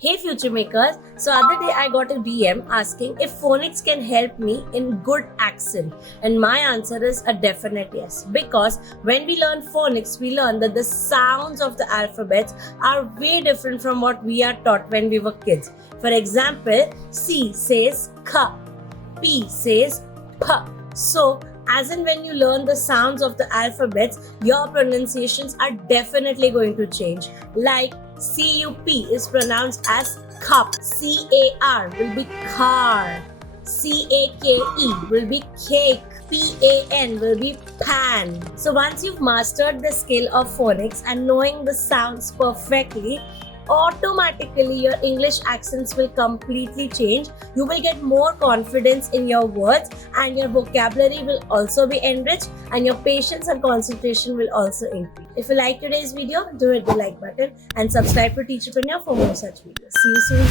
Hey FutureMakers, so other day I got a DM asking if phonics can help me in good accent, and my answer is a definite yes, because when we learn phonics we learn that the sounds of the alphabets are way different from what we are taught when we were kids. For example, C says K, P says P. So as in when you learn the sounds of the alphabets, your pronunciations are definitely going to change. Like CUP is pronounced as cup, CAR will be car, CAKE will be cake, PAN will be pan. So once you've mastered the skill of phonics and knowing the sounds perfectly, automatically your English accents will completely change. You will get more confidence in your words and your vocabulary will also be enriched and your patience and concentration will also increase. If you like today's video, do hit the like button and subscribe to TeacherPreneur for more such videos. See you soon.